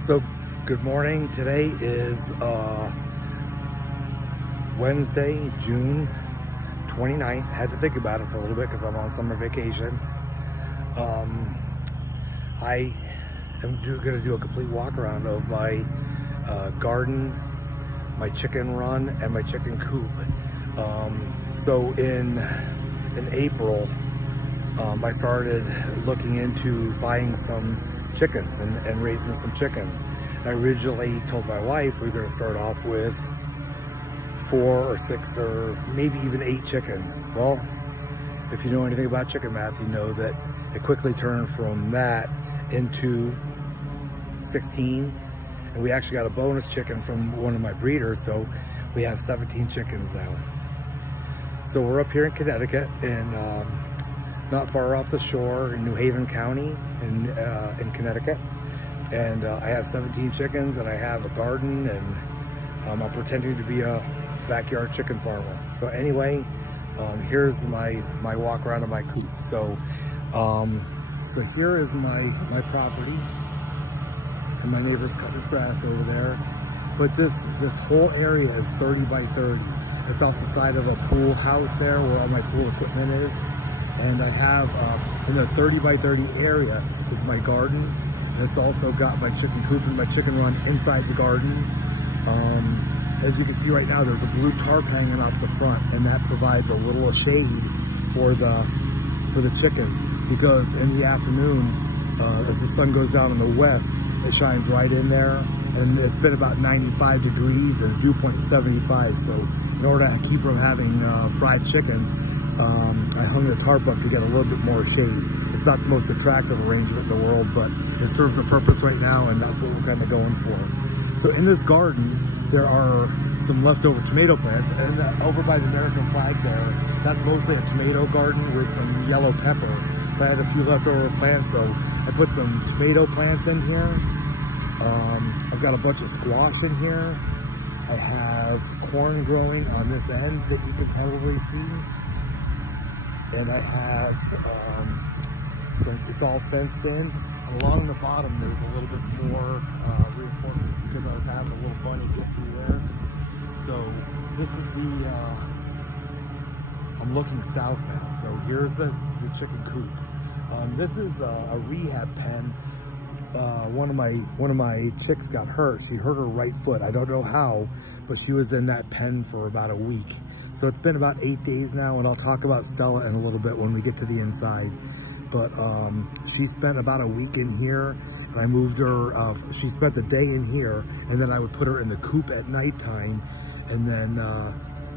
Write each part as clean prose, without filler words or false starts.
So, good morning. Today is Wednesday, June 29th. Had to think about it for a little bit because I'm on summer vacation. I am going to do a complete walk around of my garden, my chicken run, and my chicken coop. So in April, I started looking into buying some chickens and raising some chickens. I originally told my wife we were going to start off with 4 or 6 or maybe even 8 chickens. Well, if you know anything about chicken math, you know that it quickly turned from that into 16, and we actually got a bonus chicken from one of my breeders, so we have 17 chickens now. So we're up here in Connecticut, and not far off the shore in New Haven County in Connecticut. And I have 17 chickens, and I have a garden, and I'm pretending to be a backyard chicken farmer. So anyway, here's my walk around of my coop. So so here is my property, and my neighbor's cut this grass over there. But this whole area is 30 by 30. It's off the side of a pool house there where all my pool equipment is. And I have, in the 30 by 30 area is my garden. And it's also got my chicken coop and my chicken run inside the garden. As you can see right now, there's a blue tarp hanging off the front, and that provides a little shade for the chickens. Because in the afternoon, as the sun goes down in the west, it shines right in there. And it's been about 95 degrees and dew point is 75. So in order to keep from having fried chicken, I hung the tarp up to get a little bit more shade. It's not the most attractive arrangement in the world, but it serves a purpose right now, and that's what we're kind of going for. So in this garden, there are some leftover tomato plants, and over by the American flag there, that's mostly a tomato garden with some yellow pepper. But I had a few leftover plants, so I put some tomato plants in here. I've got a bunch of squash in here. I have corn growing on this end that you can probably see. And I have it's all fenced in. Along the bottom, there's a little bit more reinforcement because I was having a little bunny get through there. So this is I'm looking south now. So here's the chicken coop. This is a rehab pen. One of my chicks got hurt. She hurt her right foot. I don't know how, but she was in that pen for about a week. So it's been about 8 days now, and I'll talk about Stella in a little bit when we get to the inside. But she spent about a week in here, and I moved her, she spent the day in here, and then I would put her in the coop at nighttime, and then,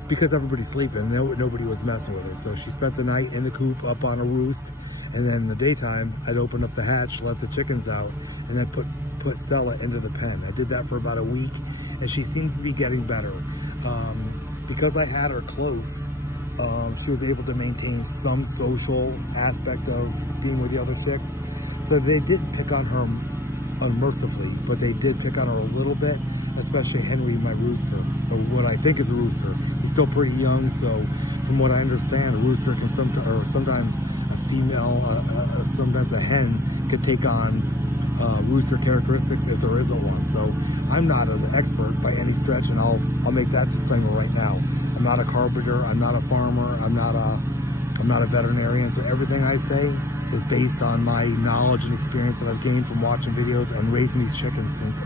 because everybody's sleeping, nobody was messing with her. So she spent the night in the coop up on a roost, and then in the daytime, I'd open up the hatch, let the chickens out, and then put Stella into the pen. I did that for about a week, and she seems to be getting better. Because I had her close, she was able to maintain some social aspect of being with the other chicks. So they didn't pick on her unmercifully, but they did pick on her a little bit, especially Henry, my rooster, or what I think is a rooster. He's still pretty young, so from what I understand, a rooster can sometimes a female, sometimes a hen can take on rooster characteristics if there isn't one. So I'm not an expert by any stretch, and I'll make that disclaimer right now. I'm not a carpenter, I'm not a farmer, I'm not a veterinarian, so everything I say is based on my knowledge and experience that I've gained from watching videos and raising these chickens since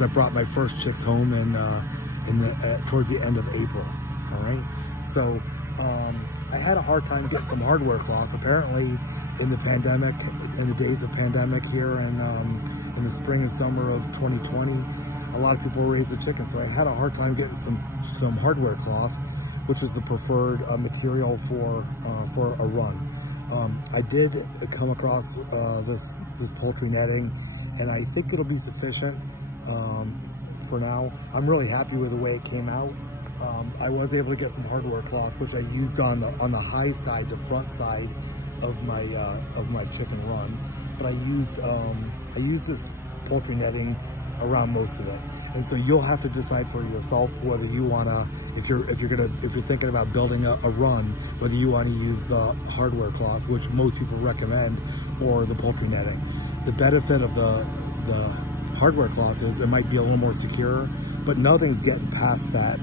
I brought my first chicks home towards the end of April. All right, so I had a hard time getting some hardware cloth. Apparently, in the days of pandemic here, and in the spring and summer of 2020, a lot of people raised their chickens. So I had a hard time getting some hardware cloth, which is the preferred material for a run. I did come across this poultry netting, and I think it'll be sufficient for now. I'm really happy with the way it came out. I was able to get some hardware cloth, which I used on the high side, the front side of my chicken run, but I used this poultry netting around most of it. And so you'll have to decide for yourself whether you wanna, if you're thinking about building a run, whether you want to use the hardware cloth, which most people recommend, or the poultry netting. The benefit of the hardware cloth is, it might be a little more secure, but nothing's getting past that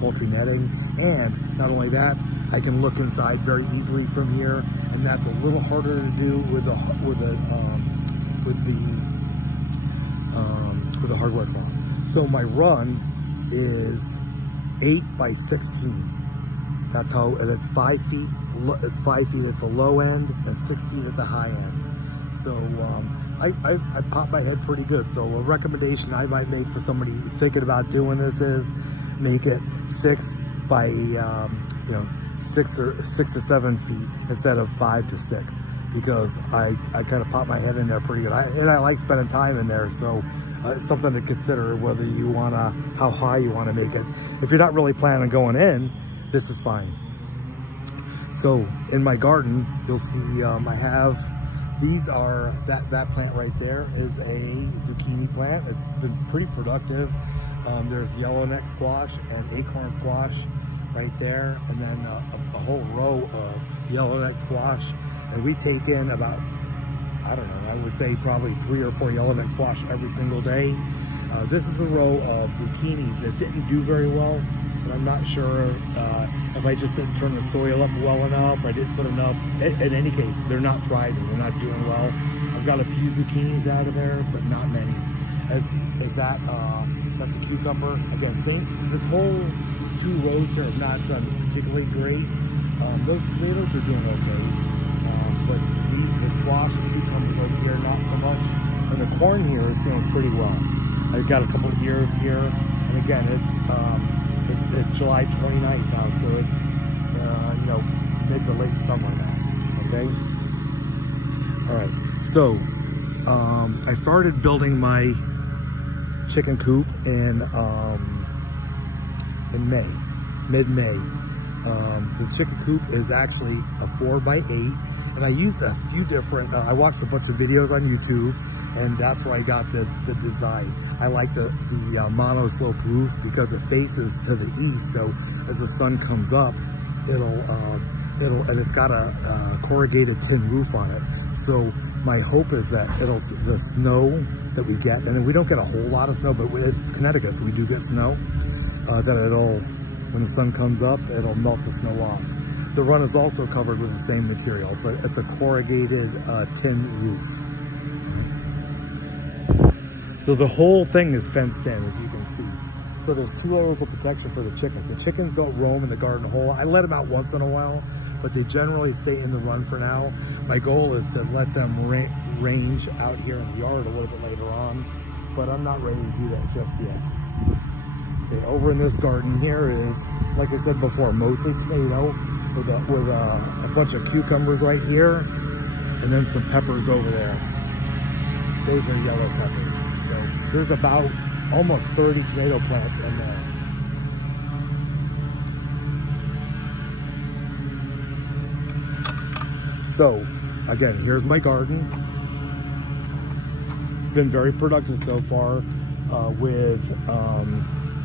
poultry netting. And not only that, I can look inside very easily from here, and that's a little harder to do with the hardware cloth. So my run is 8 by 16. That's how, and it's 5 feet. It's 5 feet at the low end and 6 feet at the high end. So I pop my head pretty good. So a recommendation I might make for somebody thinking about doing this is make it 6 by you know, 6 to 7 feet instead of 5 to 6, because I kind of pop my head in there pretty good. And I like spending time in there. So it's something to consider whether you wanna, how high you wanna make it. If you're not really planning on going in, this is fine. So in my garden, you'll see I have, these are, that plant right there is a zucchini plant. It's been pretty productive. There's yellowneck squash and acorn squash right there, and then a whole row of yellowneck squash. And we take in about, I don't know, I would say probably 3 or 4 yellowneck squash every single day. This is a row of zucchinis that didn't do very well, but I'm not sure if I just didn't turn the soil up well enough, I didn't put enough. In any case, they're not thriving, they're not doing well. I've got a few zucchinis out of there, but not many. That's a cucumber. Again, this whole 2 rows here have not done particularly great. Those tomatoes are doing okay, but the squash and cucumbers over here, not so much. And the corn here is doing pretty well. I've got a couple of ears here, and again, it's July 29th now, so it's you know, mid to late summer now. Okay. All right. So I started building my chicken coop in May, mid-May. The chicken coop is actually a 4 by 8, and I used a few different. I watched a bunch of videos on YouTube, and that's where I got the design. I like the mono slope roof because it faces to the east, so as the sun comes up, and it's got a corrugated tin roof on it. So my hope is that the snow that we get, and we don't get a whole lot of snow, but it's Connecticut, so we do get snow, that when the sun comes up, it'll melt the snow off. The run is also covered with the same material. It's a corrugated tin roof. So the whole thing is fenced in, as you can see. So there's 2 levels of protection for the chickens. The chickens don't roam in the garden hole. I let them out once in a while, but they generally stay in the run for now. My goal is to let them range out here in the yard a little bit later on, but I'm not ready to do that just yet. Okay, over in this garden here is, like I said before, mostly tomato with a bunch of cucumbers right here, and then some peppers over there. Those are yellow peppers. So there's about almost 30 tomato plants in there. So again, here's my garden. It's been very productive so far with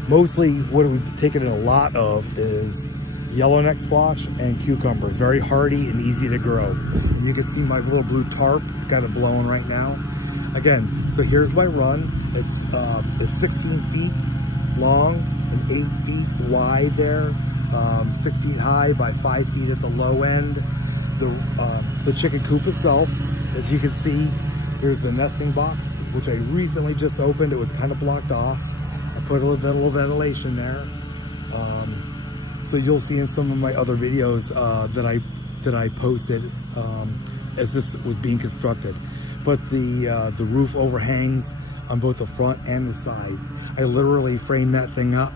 mostly what we've taken in a lot of is yellowneck squash and cucumbers. Very hardy and easy to grow. And you can see my little blue tarp, got it blowing right now. Again, so here's my run. It's 16 feet long and 8 feet wide there, 6 feet high by 5 feet at the low end. The chicken coop itself, as you can see, here's the nesting box, which I recently just opened. It was kind of blocked off. I put a little ventilation there. So you'll see in some of my other videos that I posted as this was being constructed. But the roof overhangs on both the front and the sides. I literally framed that thing out.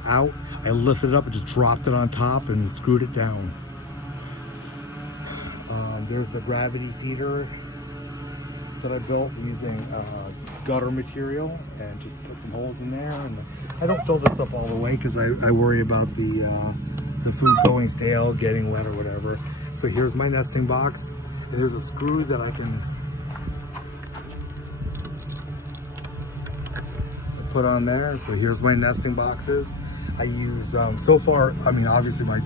I lifted it up and just dropped it on top and screwed it down. There's the gravity feeder that I built using gutter material and just put some holes in there. And I don't fill this up all the way because I worry about the food going stale, getting wet or whatever. So here's my nesting box. And there's a screw that I can put on there. So here's my nesting boxes. I use, so far, I mean, obviously my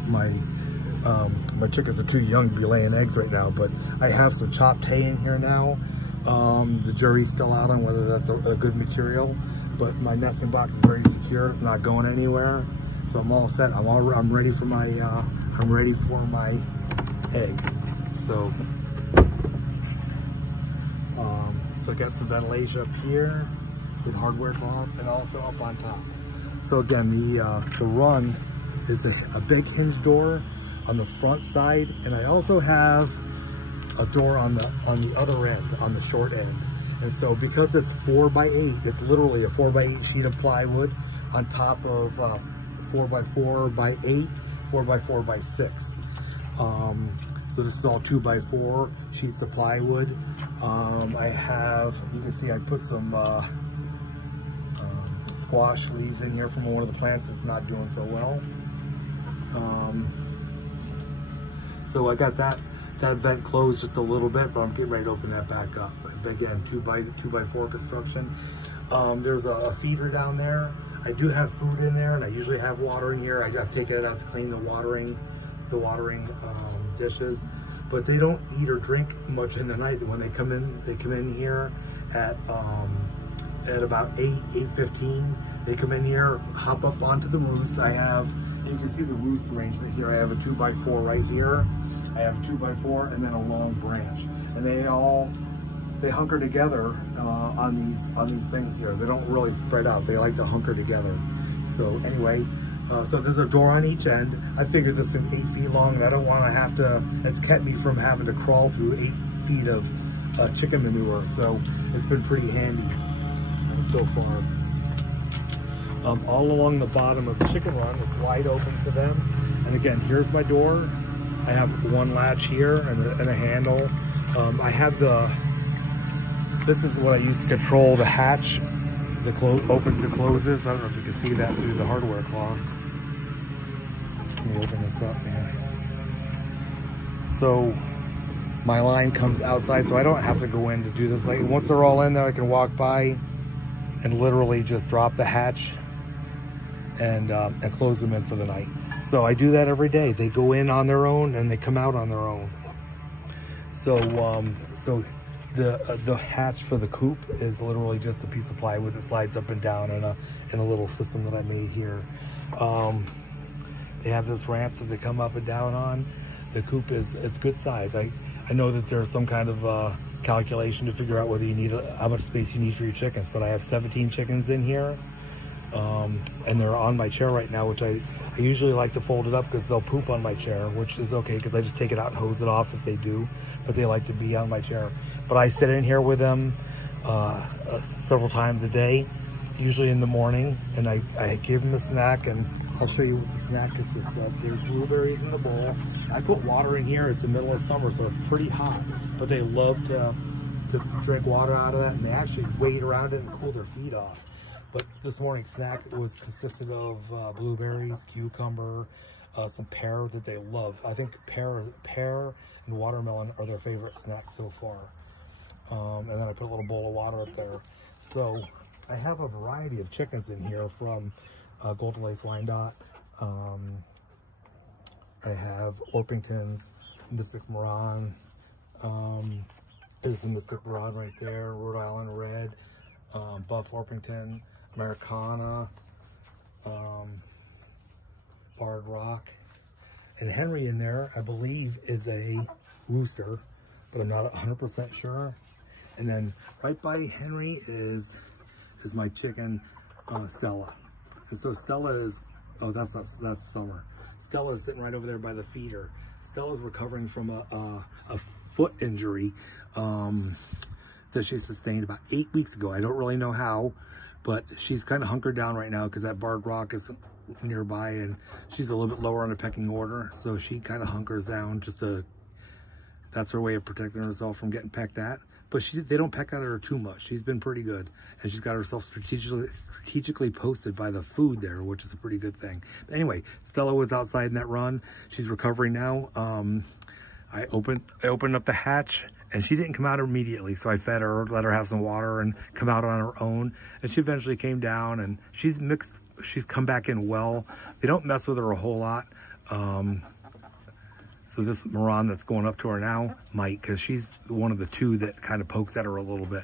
chickens are too young to be laying eggs right now, but I have some chopped hay in here now. The jury's still out on whether that's a good material, but my nesting box is very secure. It's not going anywhere, so I'm all set. I'm ready for my eggs. So so I got some ventilation up here with hardware cloth, and also up on top. So again, the run is a big hinge door on the front side, and I also have a door on the other end, on the short end. And so because it's 4x8, it's literally a 4x8 sheet of plywood on top of 4x4x8, 4x4x6. So this is all 2x4 sheets of plywood. I have, you can see I put some squash leaves in here from one of the plants that's not doing so well. So I got that vent closed just a little bit, but I'm getting ready to open that back up. Again, 2x4 construction. There's a feeder down there. I do have food in there, and I usually have water in here. I've taken it out to clean the watering dishes, but they don't eat or drink much in the night. When they come in here at about 8:15. They come in here, hop up onto the roost. You can see the roost arrangement here. I have a 2x4 right here. I have a 2x4 and then a long branch, and they hunker together on these things here. They don't really spread out. They like to hunker together. So anyway, so there's a door on each end. I figured this is 8 feet long, and I don't want to have to. It's kept me from having to crawl through 8 feet of chicken manure. So it's been pretty handy so far. All along the bottom of the chicken run, it's wide open for them. And again, here's my door. I have one latch here and a handle. I have this is what I use to control the hatch. The opens and closes. I don't know if you can see that through the hardware cloth. Let me open this up, man. So my line comes outside, so I don't have to go in to do this. Like once they're all in there, I can walk by and literally just drop the hatch and close them in for the night. So I do that every day. They go in on their own and they come out on their own. So so the hatch for the coop is literally just a piece of plywood that slides up and down in a little system that I made here. They have this ramp that they come up and down on. The coop it's good size. I know that there's some kind of calculation to figure out whether you need how much space you need for your chickens, but I have 17 chickens in here, and they're on my chair right now, which I usually like to fold it up because they'll poop on my chair, which is okay because I just take it out and hose it off if they do, but they like to be on my chair. But I sit in here with them several times a day, usually in the morning, and I give them a snack, and I'll show you what the snack consists of. There's blueberries in the bowl. I put water in here. It's the middle of summer, so it's pretty hot, but they love to drink water out of that, and they actually wade around it and cool their feet off. But this morning's snack consisted of blueberries, cucumber, some pear that they love. I think pear and watermelon are their favorite snacks so far. And then I put a little bowl of water up there. So I have a variety of chickens in here from Golden Lace Wyandotte. I have Orpingtons, Mystic Marron. There's a Mystic Marron right there, Rhode Island Red, Buff Orpington, Americana, Barred Rock, and Henry in there, I believe, is a rooster, but I'm not 100% sure. And then right by Henry is my chicken, Stella. And so Stella is, oh, that's Summer. Stella is sitting right over there by the feeder. Stella's recovering from a foot injury that she sustained about 8 weeks ago. I don't really know how, but she's kind of hunkered down right now because that Barred Rock is nearby, and she's a little bit lower on the pecking order, so she kind of hunkers down that's her way of protecting herself from getting pecked at. But they don't peck at her too much. She's been pretty good, and she's got herself strategically posted by the food there, which is a pretty good thing. But anyway, Stella was outside in that run. She's recovering now. I opened up the hatch, and she didn't come out immediately, so I fed her, let her have some water, and come out on her own. And she eventually came down, and she's come back in well. They don't mess with her a whole lot. So this Moran that's going up to her now might, because she's one of the two that kind of pokes at her a little bit.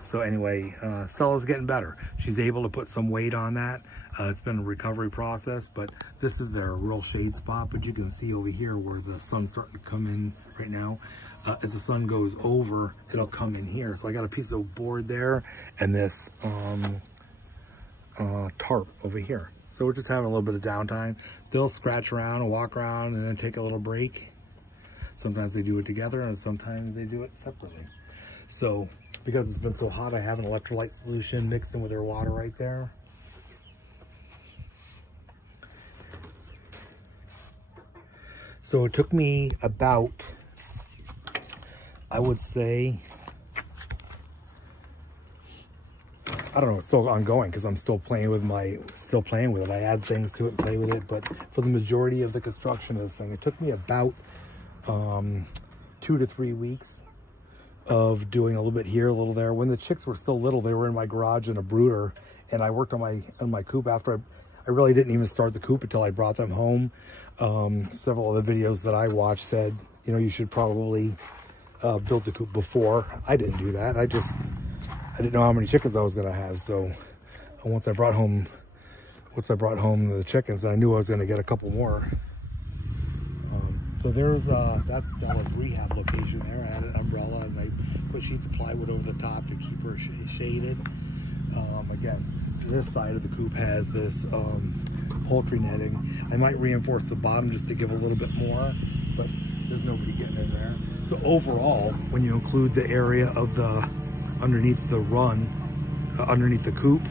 So anyway, Stella's getting better. She's able to put some weight on that. It's been a recovery process, but this is their real shade spot. But you can see over here where the sun's starting to come in right now. As the sun goes over, it'll come in here. So I got a piece of board there and this tarp over here. So we're just having a little bit of downtime. They'll scratch around and walk around and then take a little break. Sometimes they do it together and sometimes they do it separately. So because it's been so hot, I have an electrolyte solution mixed in with their water right there. So it took me about, I would say, I don't know, it's still ongoing because I'm still playing with it. I add things to it and play with it. But for the majority of the construction of this thing, it took me about 2 to 3 weeks of doing a little bit here, a little there. When the chicks were still little, they were in my garage in a brooder, and I worked on my coop after I really didn't even start the coop until I brought them home. Several of the videos that I watched said, you know, you should probably build the coop before. I didn't do that. I didn't know how many chickens I was going to have. So once I brought home the chickens, I knew I was going to get a couple more. So there's that's Stella's rehab location there. I had an umbrella and I put sheets of plywood over the top to keep her shaded. Again, this side of the coop has this poultry netting. I might reinforce the bottom just to give a little bit more, but there's nobody getting in there. So overall, when you include the area of the underneath the run, underneath the coop,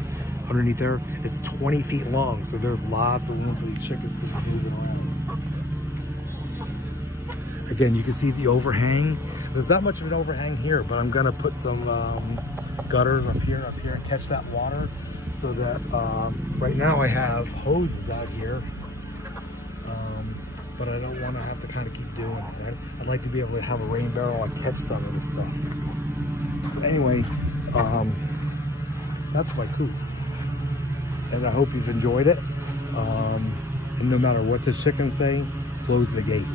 underneath there, it's 20 feet long. So there's lots of room for these chickens to be moving around. Again, you can see the overhang. There's not much of an overhang here, but I'm gonna put some gutters up here and catch that water so that right now I have hoses out here, but I don't want to have to kind of keep doing it, right? I'd like to be able to have a rain barrel and catch some of this stuff. So anyway, that's my coop, and I hope you've enjoyed it. And no matter what the chickens say, close the gate.